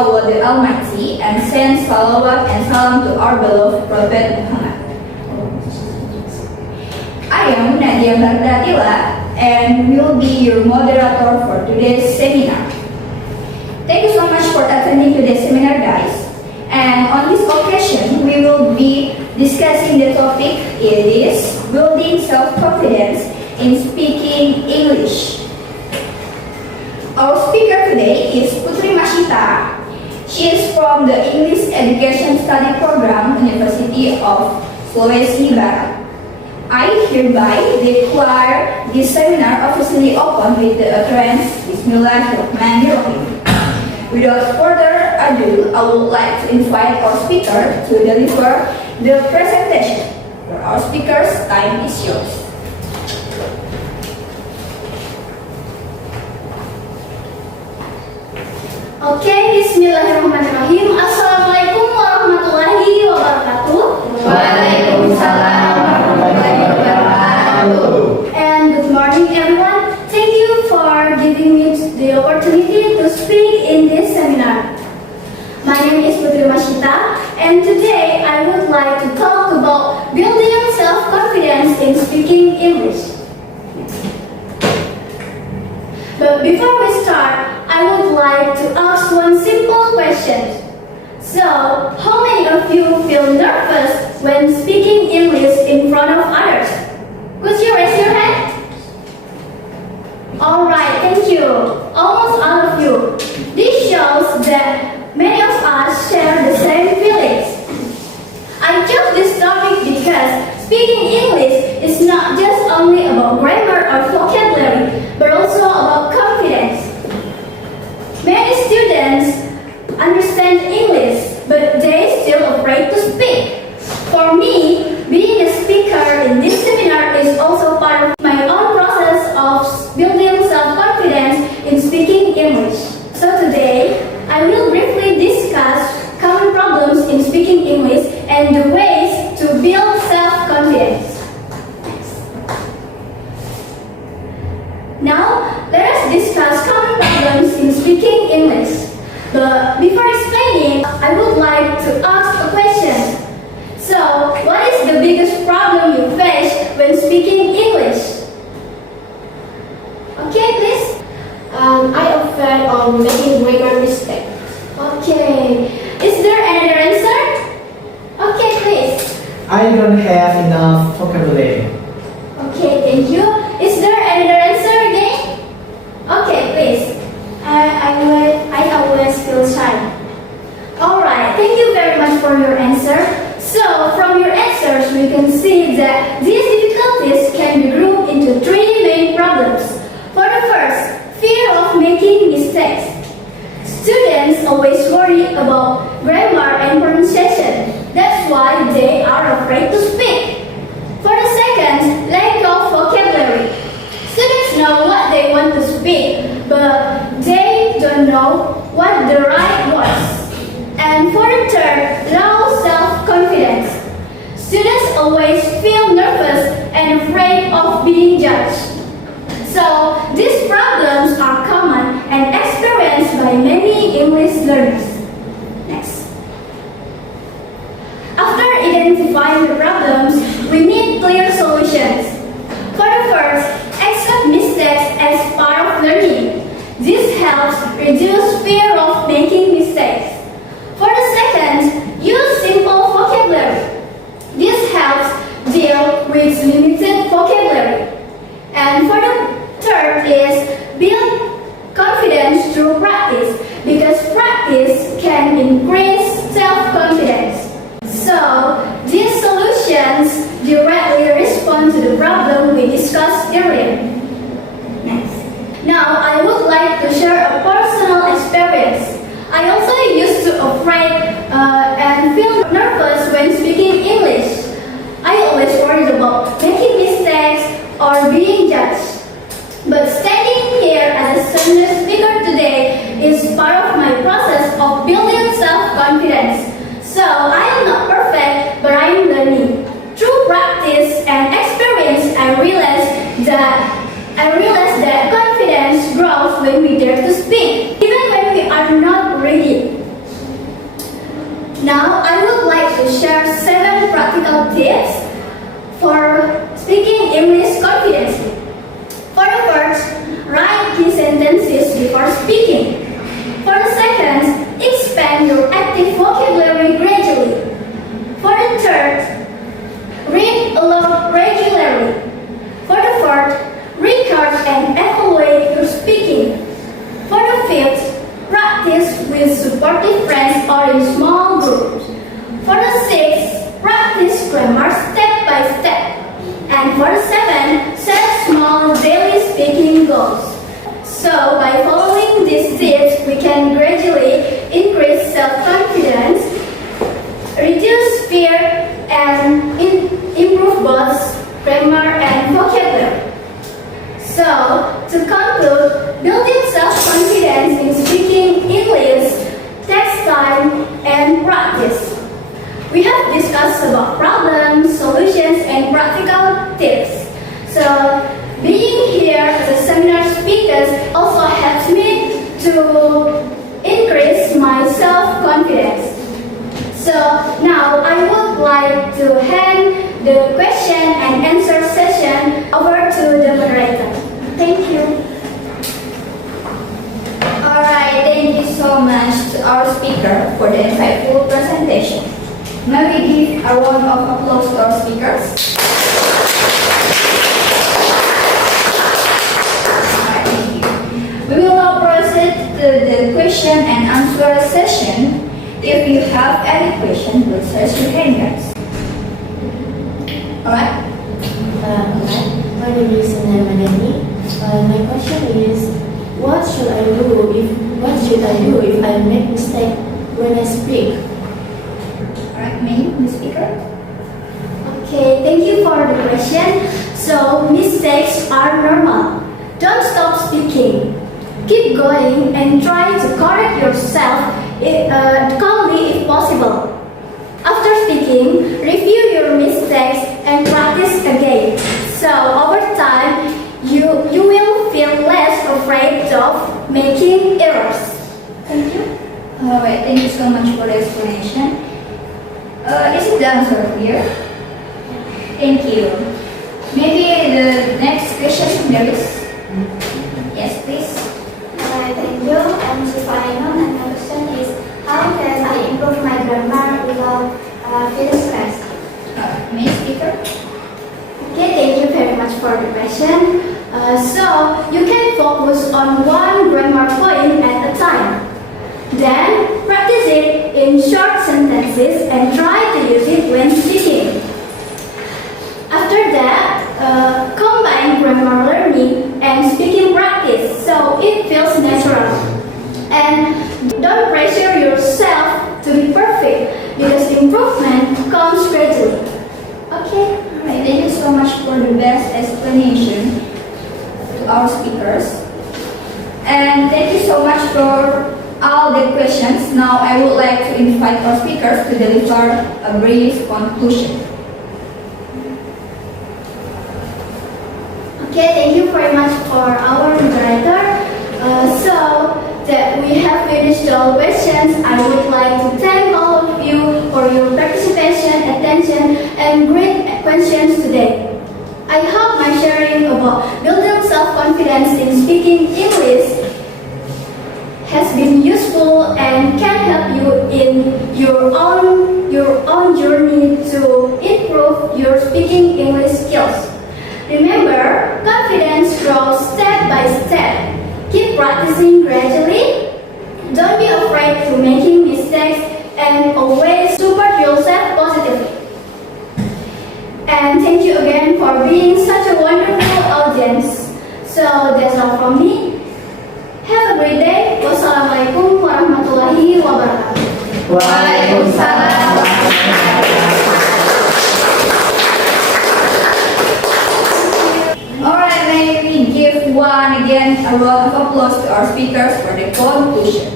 Allah the Almighty and send salawat and salam to our beloved Prophet Muhammad. I am Nadia Bardatila and will be your moderator for today's seminar. Thank you so much for attending today's seminar, guys. And on this occasion, we will be discussing the topic. It is building self-confidence in speaking English. Our speaker today is Putri Masita. She is from the English Education Study Program, University of Sulawesi Barat. I hereby declare this seminar officially open with the utterance Bismillahirrahmanirrahim. Without further ado, I would like to invite our speaker to deliver the presentation. For our speaker's time is yours. Oke, Bismillahirrahmanirrahim. Assalamualaikum warahmatullahi wabarakatuh. Waalaikumsalam warahmatullahi wabarakatuh. And good morning, everyone. Thank you for giving me the opportunity to speak in this seminar. My name is Putri Masita, and today I would like to talk about building self-confidence in speaking English. But before we start, I would like to ask one simple question. So, how many of you feel nervous when speaking English in front of others? Could you raise your hand? Alright, thank you. Almost all of you. This shows that many of us share the same feelings. I chose this topic because speaking English is not just only about grammar or vocabulary, but also about confidence. Many students understand English, but they still afraid to speak. For me, being a speaker in this seminar is also part of my own process of building self-confidence in speaking English. So today, I will briefly discuss common problems in speaking English and the ways to build self-confidence. Now, let us discuss common problems in speaking English. But before explaining, I would like to ask a question. So, what is the biggest problem you face when speaking English? Okay, please. I am afraid of making grammar mistakes. Okay. Is there another answer? Okay, please. I don't have enough vocabulary. Okay, thank you. Is there another answer again? Okay, please. I always feel shy. Alright, thank you very much for your answer. So, from your answers, we can see that these difficulties can be grouped into three main problems. For the first, fear of making mistakes. Students always worry about grammar and pronunciation. That's why they are afraid to speak. For the second, lack of vocabulary. Students know what they want to speak, but they don't know what the right words. And for the third, low self-confidence. Students always feel nervous and afraid of being judged. So, these problems are common and experienced by many English learners. Next. After identifying the problems, we need clear solutions. For the first, accept mistakes as part of learning. This helps reduce fear of making mistakes. For the second, use simple vocabulary. This helps deal with limited vocabulary. And for the third is build confidence through practice, because practice can increase self-confidence. So, these solutions directly respond to the problem we discussed earlier. Next. Now, I would like to share a personal experience. I also used to afraid and feel nervous when speaking English. I always worried about making mistakes or being judged. But standing here as a senior speaker today is part of my process of building self-confidence. So I am not perfect, but I am learning. Through practice and experience, I realized that confidence grows when we dare to speak, even when we are not ready. Now, I would like to share 7 practical tips for speaking English confidently. For the first, write key sentences before speaking. For the second, expand your active vocabulary gradually. For the third, read aloud regularly. For the fourth, record and evaluate your speaking. For the fifth, practice with supportive friends or in small groups. For the sixth, practice grammar step by step. And for the seventh, set small daily speaking goals. So by following these tips, we can gradually increase self-confidence, reduce fear, and improve both grammar and vocabulary. So, to conclude, building self-confidence in speaking English takes time and practice. We have discussed about problems, solutions, and practical tips. So, being here as a seminar speaker also helps me to increase my self-confidence. So, now I would like to hand the question and answer session over to the moderator. Thank you. Alright, thank you so much to our speaker for the insightful presentation. May we give a round of applause to our speakers? Alright, thank you. We will now proceed to the question and answer session. If you have any question, please raise your hand, guys. Alright? My name is Madani. My question is, what should I do if I make mistake when I speak? Alright, me, the speaker. Okay, thank you for the question. So, mistakes are normal. Don't stop speaking. Keep going and try to correct yourself calmly if possible. After speaking, review your mistakes and practice again. So, over time, you will feel less afraid of making errors. Thank you. Alright, thank you so much for the explanation. Is it the answer here? Thank you. Maybe the next question there is? Yes, please. Thank you. I'm Sufainon, and my question is, how can I improve my grammar without feeling stressed? May speaker? Okay, thank you very much for the question. So, you can focus on one grammar point at a time. Then, practice it in short sentences and try to use it when speaking. After that, combine grammar learning and speaking practice so it feels natural. And don't pressure yourself to be perfect because improvement comes gradually. Okay? Alright, thank you so much for the best explanation to our speakers. And thank you so much for all the questions. Now I would like to invite our speakers to deliver a brief conclusion. Okay, thank you very much for our moderator. So that we have finished all questions, I would like to thank all of you for your participation, attention, and great questions today. I hope my sharing about building self-confidence in speaking English has been useful and can help you in your own journey to improve your speaking English skills. Remember, confidence grows step by step. Keep practicing gradually. Don't be afraid to making mistakes and always support yourself positively. And thank you again for being such a wonderful audience. So that's all from me. Have a great day. Wassalamualaikum warahmatullahi wabarakatuh. Waalaikumsalam. Alright, may we give one again a round of applause to our speakers for the conclusion.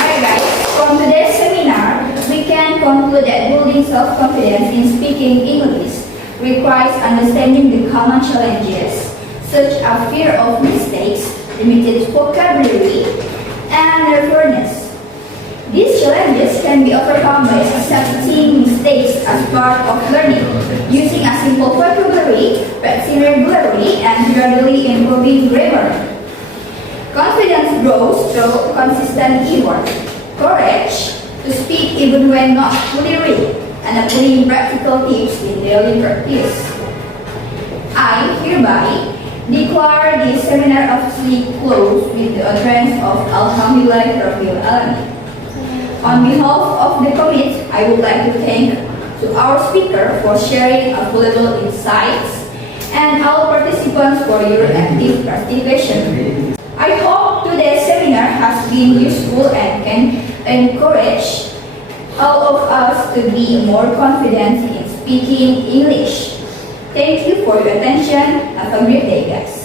Alright guys, from today's seminar, we can conclude that building self-confidence in speaking English requires understanding the common challenges, such as fear of mistakes, limited vocabulary, can be overcome by accepting mistakes as part of learning, using a simple vocabulary, practicing regularly, and gradually improving grammar. Confidence grows through consistent effort, courage to speak even when not fully ready, and applying practical tips in daily practice. I hereby declare this seminar officially closed with the utterance of Alhamdulillah Rabbil Alamin. On behalf of the committee, I would like to thank to our speaker for sharing valuable insights and all participants for your active participation. I hope today's seminar has been useful and can encourage all of us to be more confident in speaking English. Thank you for your attention. Have a great day, guys.